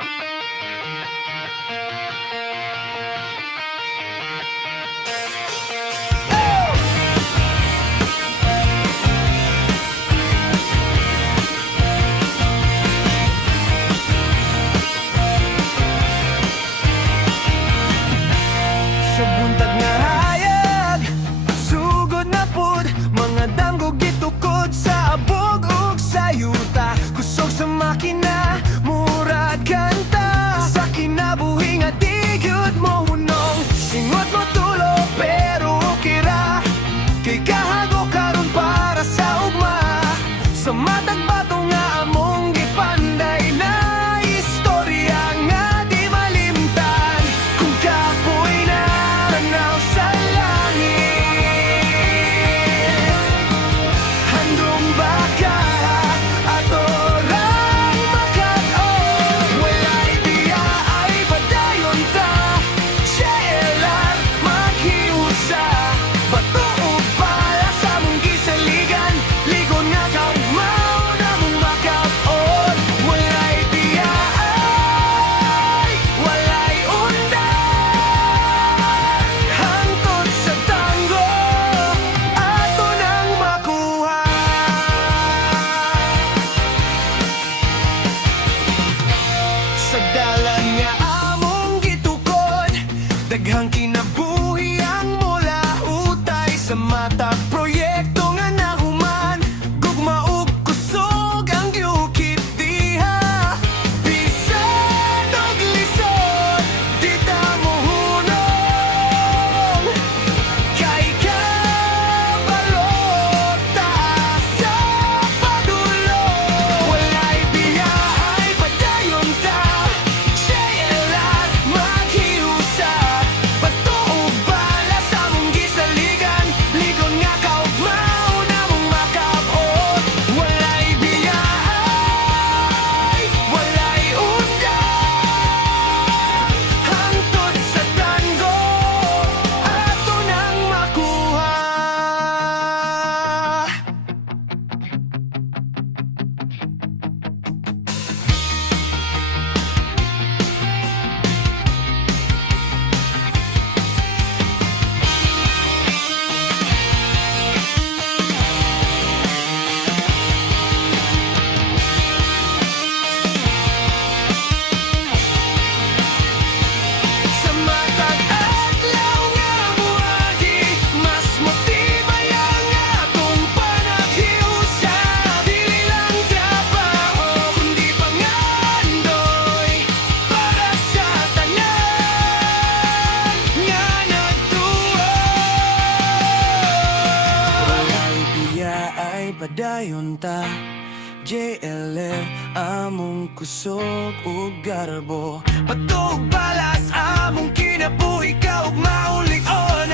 Sa buntag nga hayag, sugod na pud mga damgo gitukod sa abog ug sa yuta. Kusog sa makina, murag kanta. Sa kinabuhi nga di gyud mo hunong, singot mo tulo pero kira. Kay kahago karon para sa ugma, sa matag bato nga among gipanday na istorya nga di malimtan. Kung kapoy na tanaw sa langit, handong baka ato lang makag-on. Walay diya ay padayon ta, JLR maghiusa. Bato ug bala sa mong gisaligan, ligon nga kaugmaw na mong makag-on. Walay diya ay walay undan, hangtod sa tango ato nang makuha. Sa dalan nga among gitukod, daghang kinabuhi ang mula utay. Sa mata proyekto nga nahuman, gugma ug kusog ang gyukit diha. Bisan og lisod, di ta mohunong. Kay kabalot taas sa padulo. Walay biya ay padayon ta, JLR maghiusa. Bato ug bala sa mong gisaligan, ligon nga kaugmaw na mong makab-on. Walay biya ay walay undan, hangtod sa tango ato nang makuha. Sa matag adlaw nga muagi, mas motibay ang atong panaghiusa. Dili lang trabaho, kundi pangandoy para sa tanan nga nagtuo. Walay biya ay padayon ta, JLR among kusog ug garbo. Patog balas among kinabuhi ka ug maulig on.